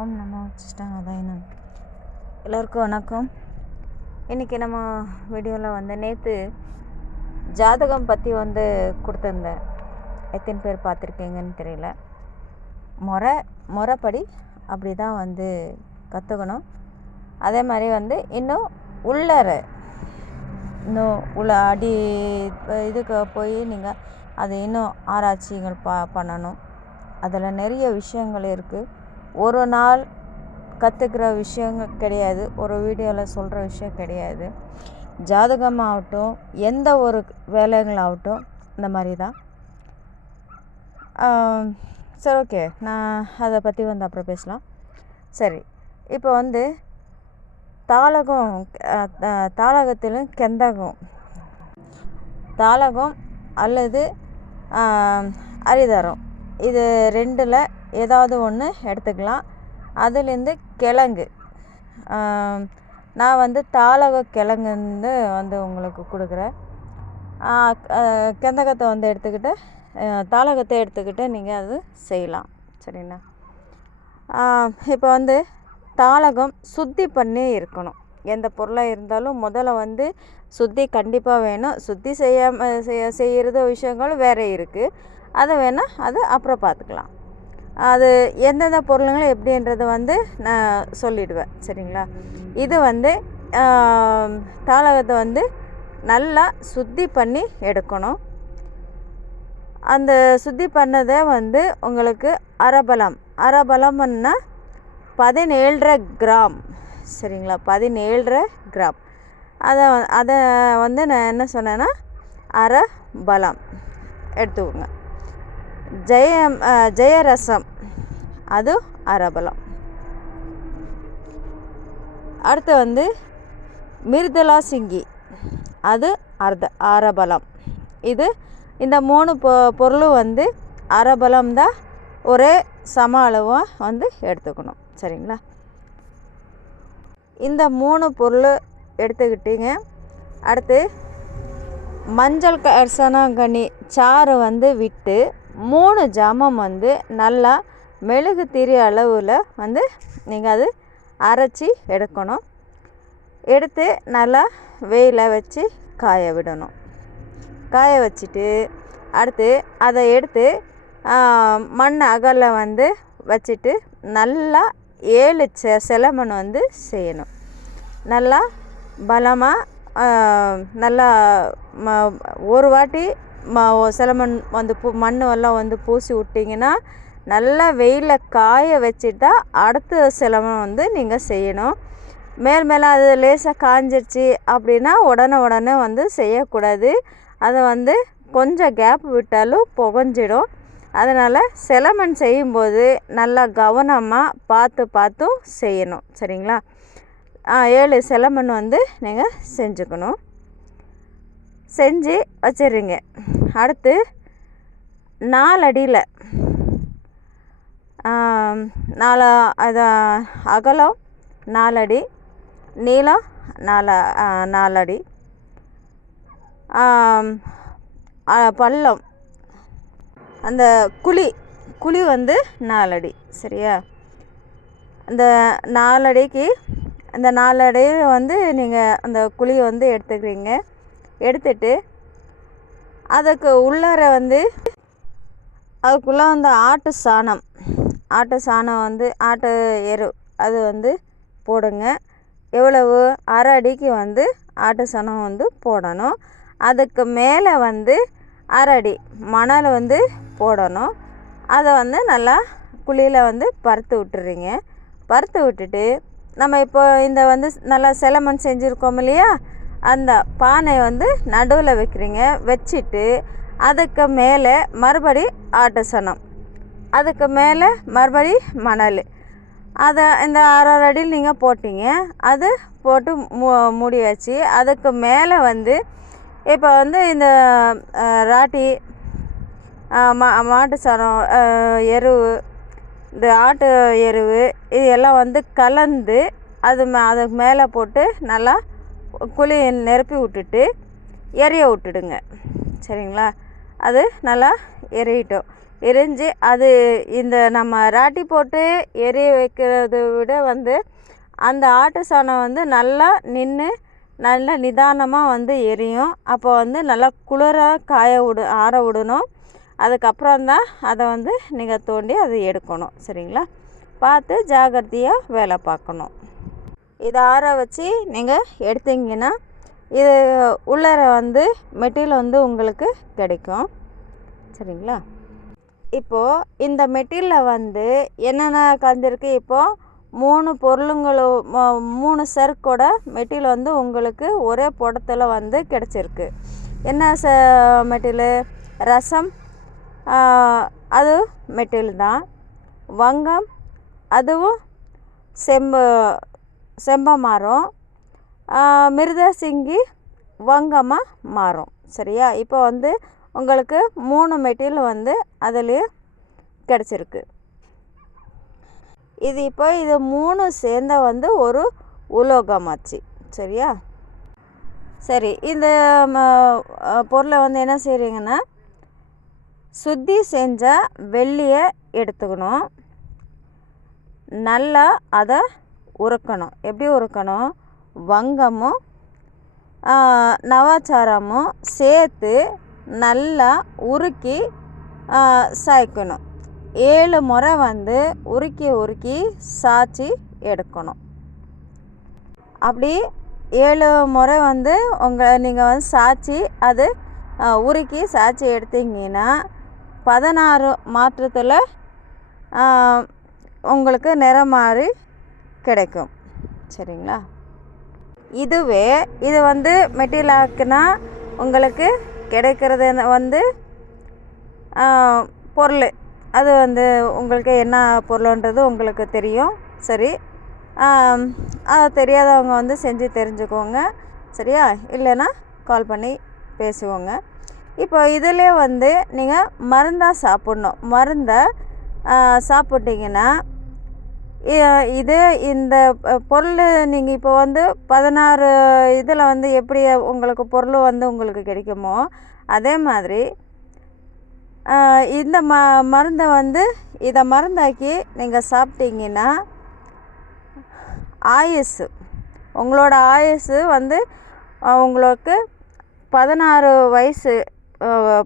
ஓம் நமோ என்ன எல்லோருக்கும் வணக்கம். இன்றைக்கி நம்ம வீடியோவில் வந்து நேற்று ஜாதகம் பற்றி வந்து கொடுத்துருந்தேன். எத்தனை பேர் பார்த்துருக்கீங்கன்னு தெரியல. முறை முறைப்படி அப்படி தான் வந்து கற்றுக்கணும் அதே மாதிரி வந்து இன்னும் உள்ளற இன்னும் உள்ள அடி இதுக்கு போய் நீங்கள் அது இன்னும் ஆராய்ச்சிகள் ப பண்ணணும். அதில் நிறைய விஷயங்கள் இருக்குது ஒரு நாள் கற்றுக்கிற விஷயங்கள் கிடையாது ஒரு வீடியோவில் சொல்கிற விஷயம் கிடையாது. ஜாதகமாகட்டும் எந்த ஒரு வேலைகளாகட்டும் இந்த மாதிரி தான் சரி ஓகே. நான் அதை பற்றி வந்து அப்புறம் பேசலாம். சரி இப்போ வந்து தாளகம் தாளகத்திலும் கெந்தகம். தாளகம் அல்லது அரிதரம் அரிதாரம். இது ரெண்டில் ஏதாவது ஒன்று எடுத்துக்கலாம். அதுலேருந்து கிழங்கு. நான் வந்து தாளக கிழங்குன்னு வந்து உங்களுக்கு கொடுக்குறேன். கெந்தகத்தை வந்து எடுத்துக்கிட்டு தாளகத்தை எடுத்துக்கிட்டு நீங்கள் அது செய்யலாம். சரிங்களா? இப்போ வந்து தாளகம் சுத்தி பண்ணி இருக்கணும். எந்த பொருளாக இருந்தாலும் முதல்ல வந்து சுத்தி கண்டிப்பாக வேணும். சுத்தி செய்யாமல் செய்ய செய்கிறது விஷயங்கள் வேறு இருக்குது அதை வேணால் அது அப்புறம் பார்த்துக்கலாம். அது எந்தெந்த பொருளுங்களும் எப்படின்றது வந்து நான் சொல்லிடுவேன் சரிங்களா? இது வந்து தாளகத்தை வந்து நல்லா சுத்தி பண்ணி எடுக்கணும். அந்த சுத்தி பண்ணதை வந்து உங்களுக்கு அரபலம் அரபலம்னா பதினேழரை கிராம் சரிங்களா? பதினேழரை கிராம். அதை அதை வந்து நான் என்ன சொன்னேன்னா அரை பலம் எடுத்துக்கோங்க. ஜெயம் ஜெயரசம். அது அரபலம் அடுத்து வந்து மிருதலா சிங்கி. அது அர்த அரபலம் இது இந்த மூணு பொ பொருளும் வந்து அரபலம் தான். ஒரே சம அளவாக வந்து எடுத்துக்கணும். சரிங்களா? இந்த மூணு பொருள் எடுத்துக்கிட்டீங்க. அடுத்து மஞ்சள் கரிசனாங்கண்ணி சாறு வந்து விட்டு மூணு ஜாமம் வந்து நல்லா மெழுகு திரி அளவில் வந்து நீங்கள் அது அரைச்சி எடுக்கணும். எடுத்து நல்லா வெயில வச்சு காய விடணும். காய வச்சுட்டு அடுத்து அதை எடுத்து மண் அகல வந்து வச்சுட்டு நல்லா ஏழு செ செலமன் வந்து செய்யணும். நல்லா பலமாக நல்லா ம ஒரு வாட்டி ம செலமண் வந்து பூ மண்ணெல்லாம் வந்து பூசி விட்டிங்கன்னா நல்லா வெயிலில் காய வச்சுட்டு தான் அடுத்த சிலமம் வந்து நீங்கள் செய்யணும். மேல் மேலே அது லேசாக காஞ்சிருச்சு அப்படின்னா உடனே உடனே வந்து செய்யக்கூடாது. அதை வந்து கொஞ்சம் கேப் விட்டாலும் புகஞ்சிடும். அதனால் செலமன் செய்யும்போது நல்லா கவனமாக பார்த்து பார்த்தும் செய்யணும். சரிங்களா? ஆ, ஏழு செலமன் வந்து நீங்கள் செஞ்சுக்கணும். செஞ்சு வச்சிடுறீங்க. அடுத்து நாலடியில். நாலு அது அகலம் நாலடி நீளம் நாலு நாலடி. பள்ளம். அந்த குழி குழி வந்து நாலடி சரியா? அந்த நாலடிக்கு அந்த நாலடியில் வந்து நீங்கள் அந்த குழியை வந்து எடுத்துக்கிறீங்க. எடுத்துட்டு அதுக்கு உள்ளார வந்து அதுக்குள்ளே அந்த ஆட்டு சாணம். ஆட்டு சாணம் வந்து ஆட்டு எரு அது வந்து போடுங்க. எவ்வளவு? அரை அடிக்கு வந்து ஆட்டு சாணம் வந்து போடணும். அதுக்கு மேலே வந்து அரை அடி மணல் வந்து போடணும். அதை வந்து நல்லா குழியில் வந்து பருத்து விட்டுறீங்க. பருத்து விட்டுட்டு நம்ம இப்போ இந்த வந்து நல்லா செலமன் செஞ்சுருக்கோம் இல்லையா? அந்த பானை வந்து நடுவில் வைக்கிறீங்க. வச்சுட்டு அதுக்கு மேலே மறுபடி ஆட்டசனம். அதுக்கு மேலே மறுபடி மணல். அதை இந்த அரை அடியில் நீங்கள் போட்டீங்க. அது போட்டு மு மூடியாச்சு. அதுக்கு மேலே வந்து இப்போ வந்து இந்த ராட்டி மா மாட்டு சாணம் எரு இந்த ஆட்டு எருவு இது எல்லாம் வந்து கலந்து அது மே அதுக்கு மேலே போட்டு நல்லா குழி நிரப்பி விட்டுட்டு எரிய விட்டுடுங்க. சரிங்களா? அது நல்லா எரியட்டும். எரிஞ்சு அது இந்த நம்ம ராட்டி போட்டு எரிய வைக்கிறத விட வந்து அந்த ஆட்டு சாணம் வந்து நல்லா நின்று நல்லா நிதானமாக வந்து எரியும். அப்போ வந்து நல்லா குளிராக காய விடு ஆற விடணும். அதுக்கப்புறம் தான் அதை வந்து நீங்கள் தோண்டி அதை எடுக்கணும். சரிங்களா? பார்த்து ஜாகிரதையாக வேலை பார்க்கணும். இதை ஆற வச்சு நீங்கள் எடுத்தீங்கன்னா இது உள்ளார வந்து மெட்டீரியல் வந்து உங்களுக்கு கிடைக்கும். சரிங்களா? இப்போது இந்த மெட்டீரியலில் வந்து என்னென்ன கலந்துருக்கு? இப்போது மூணு பொருளுங்களும் மூணு சருக்கோட மெட்டீரியல் வந்து உங்களுக்கு ஒரே புடத்தில் வந்து கிடச்சிருக்கு. என்ன ச மெட்டீரியல் ரசம் அது மெட்டீரியல் தான். வங்கம் அதுவும் செம்பு செம்ப மாறும். மிருதசிங்கி வங்கமாக மாறும். சரியா? இப்போ வந்து உங்களுக்கு மூணு மெட்டீரியல் வந்து அதுலேயே கிடச்சிருக்கு. இது இப்போ இது மூணு சேர்ந்த வந்து ஒரு உலோகமாச்சு. சரியா? சரி இந்த ம, பொருளை வந்து என்ன செய்கிறீங்கன்னா சுத்தி செஞ்சால் வெள்ளியை எடுத்துக்கணும். நல்லா அதை உருக்கணும். எப்படி உருக்கணும்? வங்கமும் நவாச்சாரமும் சேர்த்து நல்லா உருக்கி சாய்க்கணும். ஏழு முறை வந்து உருக்கி உருக்கி சாய்ச்சி எடுக்கணும். அப்படி ஏழு முறை வந்து உங்களை நீங்கள் வந்து சாய்ச்சி அது உருக்கி சாய்ச்சி எடுத்தீங்கன்னா பதினாறு மாற்றத்தில் உங்களுக்கு நிறம் மாறி கிடைக்கும். சரிங்களா? இதுவே இது வந்து மெட்டீரியல் ஆக்குனா உங்களுக்கு கிடைக்கிறது வந்து பொருள். அது வந்து உங்களுக்கு என்ன பொருளுன்றது உங்களுக்கு தெரியும். சரி. அது தெரியாதவங்க வந்து செஞ்சு தெரிஞ்சுக்கோங்க. சரியா? இல்லைன்னா கால் பண்ணி பேசுவோங்க. இப்போ இதிலே வந்து நீங்கள் மருந்தாக சாப்பிட்ணும். மருந்தை சாப்பிட்டிங்கன்னா இது இந்த பொருள் நீங்கள் இப்போ வந்து பதினாறு இதில் வந்து எப்படி உங்களுக்கு பொருள் வந்து உங்களுக்கு கிடைக்குமோ அதே மாதிரி இந்த ம மருந்தை வந்து இதை மருந்தாக்கி நீங்கள் சாப்பிட்டீங்கன்னா ஆயுசு உங்களோட ஆயுசு வந்து உங்களுக்கு பதினாறு வயசு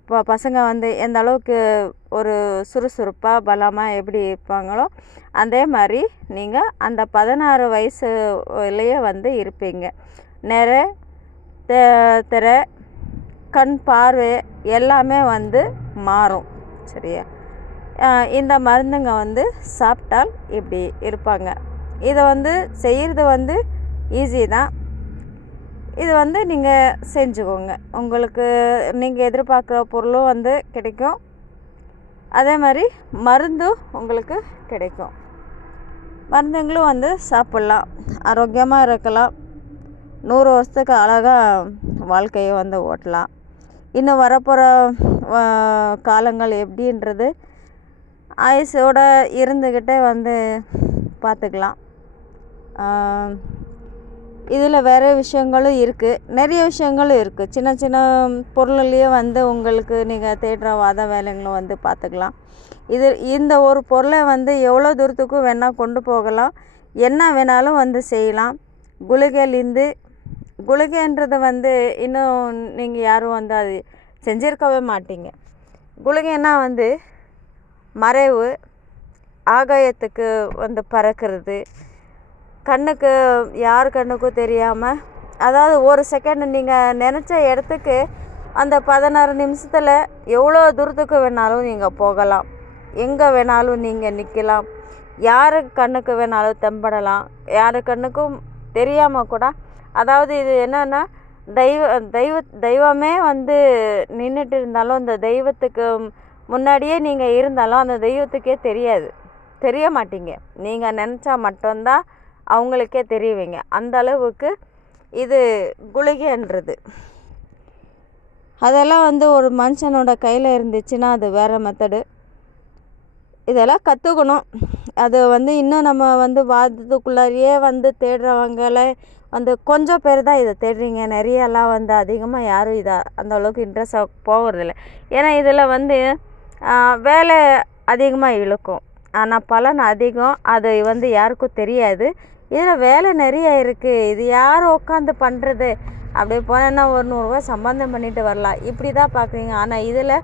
ப பசங்க வந்து எந்த அளவுக்கு ஒரு சுறுசுறுப்பாக பலமாக எப்படி இருப்பாங்களோ அதே மாதிரி நீங்கள் அந்த பதினாறு வயசுலேயே வந்து இருப்பீங்க. நிறை திரை கண் பார்வை எல்லாமே வந்து மாறும். சரியா? இந்த மருந்துங்க வந்து சாப்பிட்டால் இப்படி இருப்பாங்க. இதை வந்து செய்கிறது வந்து ஈஸி தான். இது வந்து நீங்கள் செஞ்சுக்கோங்க. உங்களுக்கு நீங்கள் எதிர்பார்க்குற பொருளும் வந்து கிடைக்கும். அதே மாதிரி மருந்தும் உங்களுக்கு கிடைக்கும். மருந்துங்களும் வந்து சாப்பிட்லாம். ஆரோக்கியமாக இருக்கலாம். நூறு வருஷத்துக்கு அழகாக வாழ்க்கையை வந்து ஓட்டலாம். இன்னும் வரப்போகிற காலங்கள் எப்படின்றது ஆயுசோடு இருந்துக்கிட்டே வந்து பார்த்துக்கலாம். இதில் வேறு விஷயங்களும் இருக்குது. நிறைய விஷயங்களும் இருக்குது. சின்ன சின்ன பொருள்லேயே வந்து உங்களுக்கு நீங்கள் தேடுற வாத வேலைங்களும் வந்து பார்த்துக்கலாம். இது இந்த ஒரு பொருளை வந்து எவ்வளோ தூரத்துக்கும் வேணால் கொண்டு போகலாம். என்ன வேணாலும் வந்து செய்யலாம். குளிகைலேருந்து குளிகைன்றது வந்து இன்னும் நீங்கள் யாரும் வந்து அது செஞ்சிருக்கவே மாட்டீங்க. குளிகைன்னா வந்து மறைவு ஆகாயத்துக்கு வந்து பறக்கிறது கண்ணுக்கு யார் கண்ணுக்கும் தெரியாமல் அதாவது ஒரு செகண்ட் நீங்கள் நினச்ச இடத்துக்கு அந்த பதினாறு நிமிஷத்தில் எவ்வளோ தூரத்துக்கு வேணாலும் நீங்கள் போகலாம். எங்கே வேணாலும் நீங்கள் நிற்கலாம் யார் கண்ணுக்கு வேணாலும் தெம்படலாம். யார் கண்ணுக்கும் தெரியாமல் கூட அதாவது இது என்னென்னா தெய்வ தெய்வ தெய்வமே வந்து நின்றுட்டு இருந்தாலும் அந்த தெய்வத்துக்கு முன்னாடியே நீங்கள் இருந்தாலும் அந்த தெய்வத்துக்கே தெரியாது. தெரிய மாட்டீங்க. நீங்கள் நினச்சா மட்டும்தான் அவங்களுக்கே தெரியுவீங்க. அந்த அளவுக்கு இது குளிகைன்றது. அதெல்லாம் வந்து ஒரு மனுஷனோட கையில் இருந்துச்சுன்னா அது வேறு மெத்தடு இதெல்லாம் கற்றுக்கணும் அது வந்து இன்னும் நம்ம வந்து வாதத்துக்குள்ளாரியே வந்து தேடுறவங்கள வந்து கொஞ்சம் பேர் தான் இதை தேடுறீங்க. நிறையலாம் வந்து அதிகமாக யாரும் இதை அந்த அளவுக்கு இன்ட்ரெஸ்டாக போகிறதில்ல ஏன்னா இதில் வந்து வேலை அதிகமாக இழுக்கும். ஆனால் பலன் அதிகம். அது வந்து யாருக்கும் தெரியாது. இதில் வேலை நிறைய இருக்குது இது யார் உட்காந்து பண்ணுறது அப்படி போனேன்னா ஒரு நூறுரூவா சம்பந்தம் பண்ணிட்டு வரலாம். இப்படி தான் பார்க்குறீங்க ஆனால் இதில்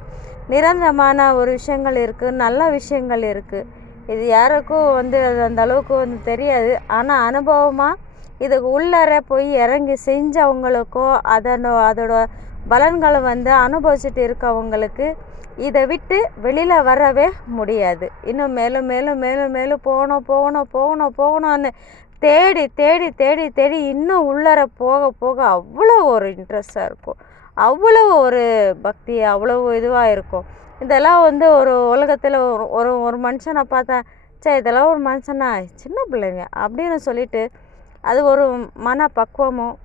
நிரந்தரமான ஒரு விஷயங்கள் இருக்குது நல்ல விஷயங்கள் இருக்குது இது யாருக்கும் வந்து அது அந்த அளவுக்கு வந்து தெரியாது. ஆனால் அனுபவமாக இது உள்ளார போய் இறங்கி செஞ்சவங்களுக்கோ அதனோ அதோட பலன்களை வந்து அனுபவிச்சுட்டு இருக்கவங்களுக்கு இதை விட்டு வெளியில் வரவே முடியாது. இன்னும் மேலும் மேலும் மேலும் மேலும் போகணும் போகணும் போகணும் போகணும்னு தேடி தேடி தேடி தேடி இன்னும் உள்ளார போக போக அவ்வளோ ஒரு இன்ட்ரெஸ்டாக இருக்கும். அவ்வளோ ஒரு பக்தி அவ்வளோ இதுவாக இருக்கும். இதெல்லாம் வந்து ஒரு உலகத்தில் ஒரு ஒரு ஒரு மனுஷனை பார்த்தேன் சே இதெல்லாம் ஒரு மனுஷனா? சின்ன பிள்ளைங்க. அப்படின்னு சொல்லிட்டு அது ஒரு மன பக்குவமும்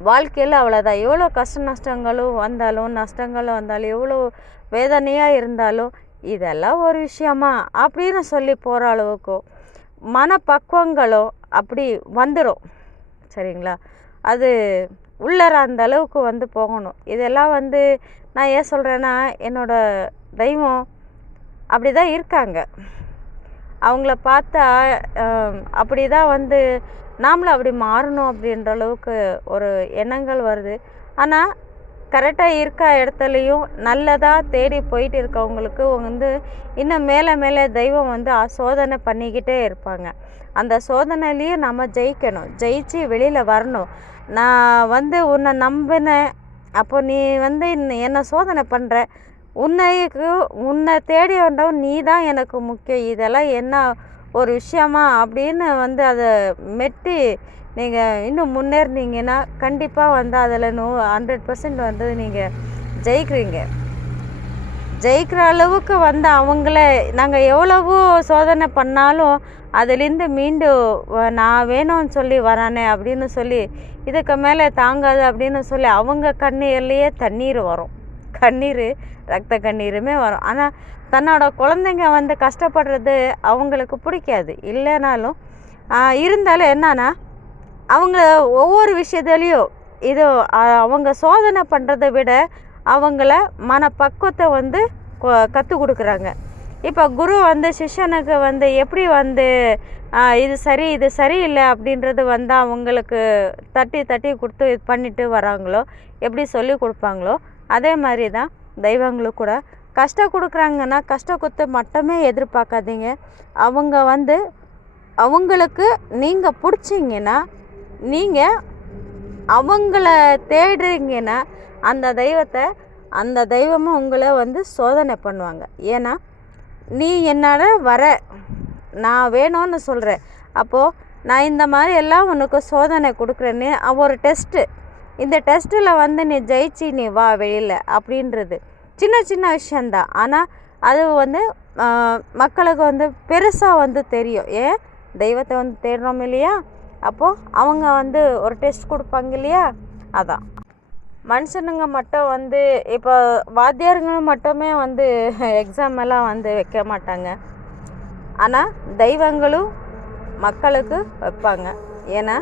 வாழ்க்கையில் அவ்வளோதான் எவ்வளோ கஷ்ட நஷ்டங்களும் வந்தாலும் நஷ்டங்களும் வந்தாலும் எவ்வளோ வேதனையாக இருந்தாலும் இதெல்லாம் ஒரு விஷயமா? அப்படின்னு சொல்லி போகிற அளவுக்கும் மனப்பக்குவங்களும் அப்படி வந்துடும் சரிங்களா? அது உள்ளார அந்த அளவுக்கு வந்து போகணும். இதெல்லாம் வந்து நான் ஏன் சொல்கிறேன்னா என்னோடய தெய்வம் அப்படி தான் இருக்காங்க. அவங்கள பார்த்தா அப்படி தான் வந்து நாமளும் அப்படி மாறணும் அப்படின்ற அளவுக்கு ஒரு எண்ணங்கள் வருது. ஆனால் கரெக்டாக இருக்க இடத்துலையும் நல்லதாக தேடி போயிட்டு இருக்கவங்களுக்கு வந்து இன்னும் மேலே மேலே தெய்வம் வந்து சோதனை பண்ணிக்கிட்டே இருப்பாங்க. அந்த சோதனையிலையும் நம்ம ஜெயிக்கணும். ஜெயிச்சு வெளியில் வரணும். நான் வந்து உன்னை நம்பினேன். அப்போ நீ வந்து என்னை சோதனை பண்ணுற உன்னைக்கு உன்னை தேடி வந்தவன் நீ தான் எனக்கு முக்கியம். இதெல்லாம் என்ன ஒரு விஷயமா அப்படின்னு வந்து அதை மெட்டி நீங்கள் இன்னும் முன்னேறினீங்கன்னா கண்டிப்பாக வந்து அதில் நூ ஹண்ட்ரட் பர்சன்ட் வந்து நீங்கள் ஜெயிக்கிறீங்க. ஜெயிக்கிற அளவுக்கு வந்து அவங்கள நாங்கள் எவ்வளவோ சோதனை பண்ணாலும் அதுலேருந்து மீண்டும் நான் வேணும்னு சொல்லி வரானே அப்படின்னு சொல்லி இதுக்கு மேலே தாங்காது அப்படின்னு சொல்லி அவங்க கண்ணீர்லேயே தண்ணீர் வரும். கண்ணீர் ரத்த கண்ணீருமே வரும். ஆனால் தன்னோட குழந்தைங்க வந்து கஷ்டப்படுறது அவங்களுக்கு பிடிக்காது. இல்லைனாலும் இருந்தாலும் என்னன்னா அவங்கள ஒவ்வொரு விஷயத்துலேயும் இது அவங்க சோதனை பண்ணுறதை விட அவங்கள மனப்பக்குவத்தை வந்து கற்றுக் கொடுக்குறாங்க. இப்போ குரு வந்து சிஷ்யனுக்கு வந்து எப்படி வந்து இது சரி இது சரியில்லை அப்படின்றது வந்து அவங்களுக்கு தட்டி தட்டி கொடுத்து இது பண்ணிட்டு வராங்களோ எப்படி சொல்லி கொடுப்பாங்களோ அதே மாதிரி தான் தெய்வங்களுக்கு கூட கஷ்டம் கொடுக்குறாங்கன்னா கஷ்டம் கொடுத்து மட்டுமே எதிர்பார்க்காதீங்க. அவங்க வந்து அவங்களுக்கு நீங்கள் பிடிச்சிங்கன்னா நீங்கள் அவங்கள தேடுறீங்கன்னா அந்த தெய்வத்தை அந்த தெய்வமும் உங்களை வந்து சோதனை பண்ணுவாங்க. ஏன்னா நீ என்னோட வர நான் வேணும்னு சொல்கிறேன் அப்போது நான் இந்த மாதிரி எல்லாம் உனக்கு சோதனை கொடுக்குறேன்னு ஒரு டெஸ்ட்டு இந்த டெஸ்ட்டில் வந்து நீ ஜெயிச்சு நீ வா வெளியில் அப்படின்றது. சின்ன சின்ன விஷயந்தான் ஆனால் அது வந்து மக்களுக்கு வந்து பெருசாக வந்து தெரியும். ஏன்? தெய்வத்தை வந்து தேடுறோம் இல்லையா? அப்போது அவங்க வந்து ஒரு டெஸ்ட் கொடுப்பாங்க இல்லையா? அதான். மனுஷனுங்க மட்டும் வந்து இப்போ வாத்தியாருங்க மட்டுமே வந்து எக்ஸாம் எல்லாம் வந்து வைக்க மாட்டாங்க. ஆனால் தெய்வங்களும் மக்களுக்கு வைப்பாங்க. ஏன்னா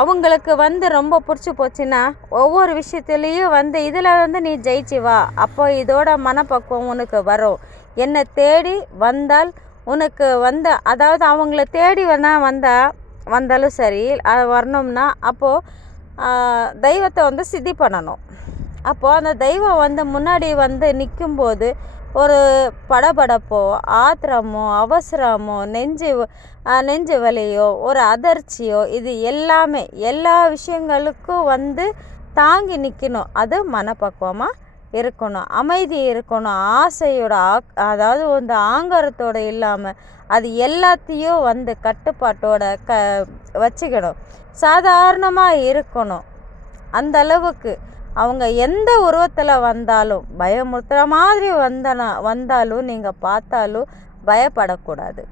அவங்களுக்கு வந்து ரொம்ப பிடிச்சி போச்சுன்னா ஒவ்வொரு விஷயத்துலேயும் வந்து இதில் வந்து நீ ஜெயிச்சு வா. அப்போ இதோட மனப்பக்குவம் உனக்கு வரும். என்னை தேடி வந்தால் உனக்கு வந்த அதாவது அவங்கள தேடி வேணால் வந்தால் வந்தாலும் சரி அது வரணும்னா அப்போது தெய்வத்தை வந்து சித்தி பண்ணணும். அப்போது அந்த தெய்வம் வந்து முன்னாடி வந்து நிற்கும்போது ஒரு படபடப்போ ஆத்திரமோ அவசரமோ நெஞ்சு நெஞ்சு வலியோ ஒரு அதிர்ச்சியோ இது எல்லாமே எல்லா விஷயங்களுக்கும் வந்து தாங்கி நிற்கணும் அது மனப்பக்குவமாக இருக்கணும். அமைதி இருக்கணும். ஆசையோட அதாவது வந்து ஆங்காரத்தோடு இல்லாமல் அது எல்லாத்தையும் வந்து கட்டுப்பாட்டோட க வச்சுக்கணும். சாதாரணமாக இருக்கணும். அந்த அளவுக்கு அவங்க எந்த உருவத்தில் வந்தாலும் பயமுறுத்துகிற மாதிரி வந்தனா வந்தாலும் நீங்கள் பார்த்தாலும் பயப்படக்கூடாது.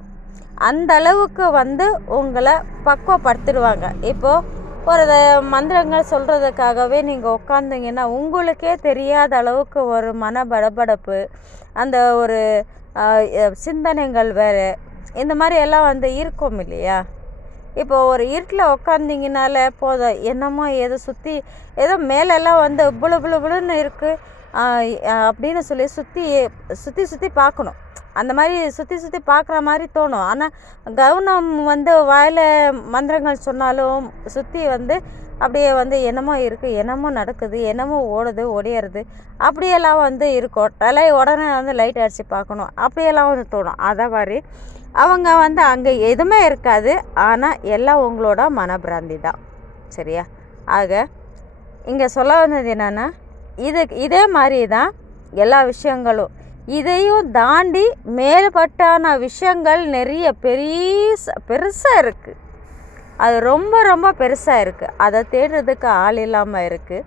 அந்த அளவுக்கு வந்து உங்களை பக்குவப்படுத்திடுவாங்க. இப்போது ஒரு மந்திரங்கள் சொல்கிறதுக்காகவே நீங்கள் உட்காந்திங்கன்னா உங்களுக்கே தெரியாத அளவுக்கு ஒரு மன படபடப்பு அந்த ஒரு சிந்தனைகள் வேறு இந்த மாதிரி எல்லாம் வந்து இருக்கும் இல்லையா? இப்போ ஒரு இருட்டில் உட்காந்திங்கனால போதும். என்னமோ ஏதோ சுற்றி ஏதோ மேலெல்லாம் வந்து புழு புழு புழுன்னு இருக்குது அப்படின்னு சொல்லி சுற்றி சுற்றி சுற்றி பார்க்கணும். அந்த மாதிரி சுற்றி சுற்றி பார்க்குற மாதிரி தோணும். ஆனால் கவனம் வந்து வாயில் மந்திரங்கள் சொன்னாலும் சுற்றி வந்து அப்படியே வந்து என்னமோ இருக்குது என்னமோ நடக்குது என்னமோ ஓடுது ஒடியறது. அப்படியெல்லாம் வந்து இருக்கும். தலை உடனே வந்து லைட் அடித்து பார்க்கணும். அப்படியெல்லாம் வந்து தோணும். அதை மாதிரி அவங்க வந்து அங்கே எதுவுமே இருக்காது. ஆனால் எல்லாம் உங்களோட மனப்பிராந்தி தான். சரியா? ஆக இங்கே சொல்ல வந்தது என்னென்னா இது இதே மாதிரி தான் எல்லா விஷயங்களும். இதையும் தாண்டி மேல்பட்டான விஷயங்கள் நிறைய பெரிய பெருசாக இருக்குது அது ரொம்ப ரொம்ப பெருசாக இருக்குது அதை தேடுறதுக்கு ஆள் இல்லாமல் இருக்குது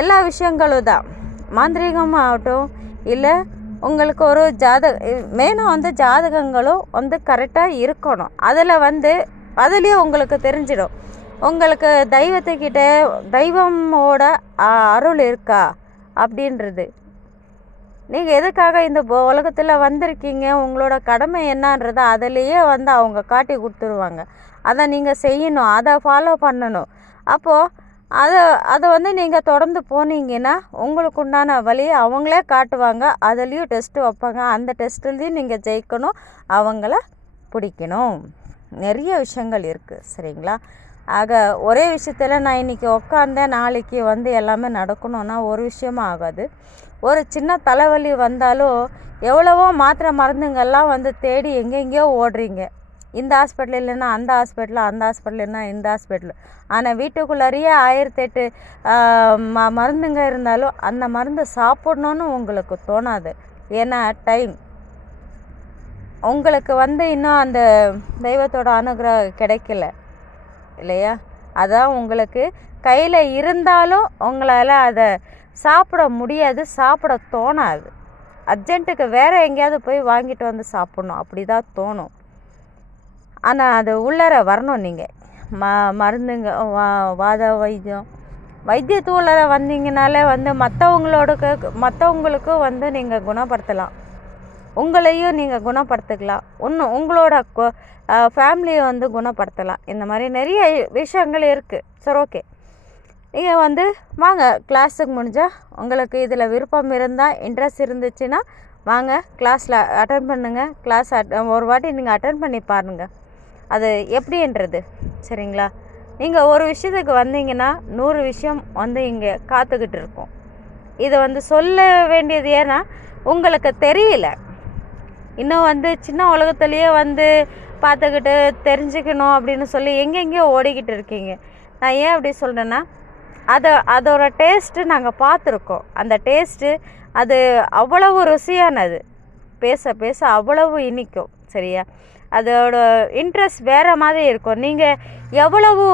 எல்லா விஷயங்களும் தான். மாந்திரிகம் ஆகட்டும் இல்லை உங்களுக்கு ஒரு ஜாதக மெயினாக வந்து ஜாதகங்களும் வந்து கரெக்டாக இருக்கணும். அதில் வந்து அதுலேயும் உங்களுக்கு தெரிஞ்சிடும். உங்களுக்கு தெய்வத்துக்கிட்ட தெய்வமோட அருள் இருக்கா? அப்படின்றது. நீங்கள் எதுக்காக இந்த உலகத்தில் வந்திருக்கீங்க? உங்களோட கடமை என்னன்றதை அதிலேயே வந்து அவங்க காட்டி கொடுத்துருவாங்க. அதை நீங்கள் செய்யணும். அதை ஃபாலோ பண்ணணும். அப்போது அதை அதை வந்து நீங்கள் தொடர்ந்து போனீங்கன்னா உங்களுக்கு உண்டான வழியை அவங்களே காட்டுவாங்க. அதுலேயும் டெஸ்ட்டு வைப்பாங்க. அந்த டெஸ்ட்லேயும் நீங்கள் ஜெயிக்கணும். அவங்கள பிடிக்கணும். நிறைய விஷயங்கள் இருக்குது சரிங்களா? ஆக ஒரே விஷயத்தில் நான் இன்றைக்கி உட்காந்தேன் நாளைக்கு வந்து எல்லாமே நடக்கணும்னா ஒரு விஷயமும் ஆகாது. ஒரு சின்ன தலைவலி வந்தாலும் எவ்வளவோ மாத்திரை மருந்துங்கள்லாம் வந்து தேடி எங்கெங்கேயோ ஓடுறீங்க. இந்த ஹாஸ்பிட்டல் இல்லைன்னா அந்த ஹாஸ்பிட்டல் அந்த ஹாஸ்பிட்டல் இல்லைன்னா இந்த ஹாஸ்பிட்டல் ஆனால் வீட்டுக்குள்ளாரியே ஆயிரத்தெட்டு ம மருந்துங்க இருந்தாலும் அந்த மருந்து சாப்பிட்ணுன்னு உங்களுக்கு தோணாது. ஏன்னா டைம் உங்களுக்கு வந்து இன்னும் அந்த தெய்வத்தோட அனுகிரகம் கிடைக்கல. இல்லையா? அதான் உங்களுக்கு கையில் இருந்தாலும் உங்களால் அதை சாப்பிட முடியாது சாப்பிட தோணாது. அர்ஜென்ட்டுக்கு வேறு எங்கேயாவது போய் வாங்கிட்டு வந்து சாப்பிட்ணும். அப்படி தான் தோணும். ஆனால் அது உள்ளர வரணும் நீங்கள் ம மருந்துங்க வா வாத வைத்தியம். வைத்தியத்து உள்ளர வந்தீங்கனாலே வந்து மற்றவங்களோட மற்றவங்களுக்கும் வந்து நீங்கள் குணப்படுத்தலாம். உங்களையும் நீங்கள் குணப்படுத்திக்கலாம். இன்னும் உங்களோட ஃபேமிலியை வந்து குணப்படுத்தலாம். இந்த மாதிரி நிறைய விஷயங்கள் இருக்குது சரி ஓகே நீங்கள் வந்து வாங்க கிளாஸுக்கு முடிஞ்சால் உங்களுக்கு இதில் விருப்பம் இருந்தால் இன்ட்ரெஸ்ட் இருந்துச்சுன்னா வாங்க கிளாஸில் அட்டன் பண்ணுங்கள் கிளாஸ் அட் ஒரு வாட்டி நீங்கள் அட்டன் பண்ணி பாருங்கள் அது எப்படின்றது சரிங்களா? நீங்கள் ஒரு விஷயத்துக்கு வந்தீங்கன்னா நூறு விஷயம் வந்து இங்கே காத்துக்கிட்டு இருக்கும். இதை வந்து சொல்ல வேண்டியது ஏன்னா உங்களுக்கு தெரியல. இன்னும் வந்து சின்ன உலகத்துலேயே வந்து பார்த்துக்கிட்டு தெரிஞ்சுக்கணும் அப்படின்னு சொல்லி எங்கெங்கேயோ ஓடிக்கிட்டு இருக்கீங்க. நான் ஏன் அப்படி சொல்கிறேன்னா அதை அதோட டேஸ்ட்டு நாங்கள் பார்த்துருக்கோம். அந்த டேஸ்ட்டு அது அவ்வளவு ருசியானது. பேச பேச அவ்வளவு இனிக்கும் சரியா? அதோட இன்ட்ரெஸ்ட் வேறு மாதிரி இருக்கும். நீங்கள் எவ்வளவு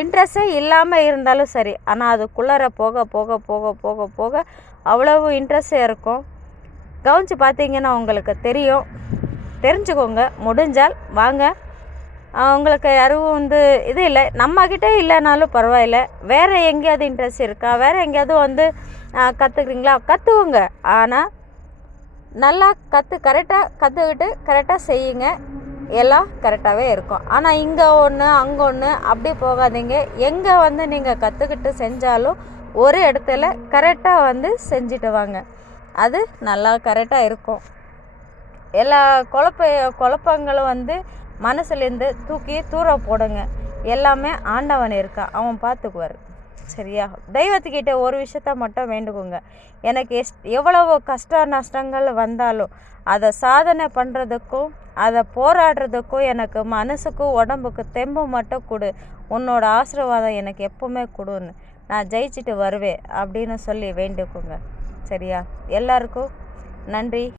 இன்ட்ரெஸ்ட்டே இல்லாமல் இருந்தாலும் சரி ஆனால் அதுக்குள்ளார போக போக போக போக போக அவ்வளவு இன்ட்ரெஸ்டாக இருக்கும். கவனித்து பார்த்தீங்கன்னா உங்களுக்கு தெரியும். தெரிஞ்சுக்கோங்க. முடிஞ்சால் வாங்க. உங்களுக்கு யாரும் வந்து இது இல்லை. நம்மக்கிட்ட இல்லைனாலும் பரவாயில்ல. வேறு எங்கேயாவது இன்ட்ரெஸ்ட் இருக்கா? வேறு எங்கேயாவது வந்து கற்றுக்குறீங்களா கற்றுக்குங்க ஆனால் நல்லா கற்று கரெக்டாக கற்றுக்கிட்டு கரெக்டாக செய்யுங்க. எல்லாம் கரெக்டாகவே இருக்கும். ஆனால் இங்கே ஒன்று அங்கே ஒன்று அப்படி போகாதீங்க. எங்கே வந்து நீங்கள் கற்றுக்கிட்டு செஞ்சாலும் ஒரு இடத்துல கரெக்டாக வந்து செஞ்சுட்டு வாங்க. அது நல்லா கரெக்டாக இருக்கும். எல்லா குழப்ப குழப்பங்களும் வந்து மனசுலேருந்து தூக்கி தூர போடுங்க. எல்லாமே ஆண்டவன் இருக்கா? அவன் பார்த்துக்குவார். சரியா? தெய்வத்துக்கிட்ட ஒரு விஷயத்த மட்டும் வேண்டுக்குங்க. எனக்கு எஸ் எவ்வளவோ கஷ்ட நஷ்டங்கள் வந்தாலும் அதை சாதனை பண்ணுறதுக்கும் அதை போராடுறதுக்கும் எனக்கு மனசுக்கும் உடம்புக்கு தெம்பு மட்டும் கொடு. உன்னோட ஆசீர்வாதம் எனக்கு எப்போவுமே கொடுன்னு நான் ஜெயிச்சுட்டு வருவேன் அப்படின்னு சொல்லி வேண்டிக்குங்க. சரியா? எல்லாருக்கும் நன்றி.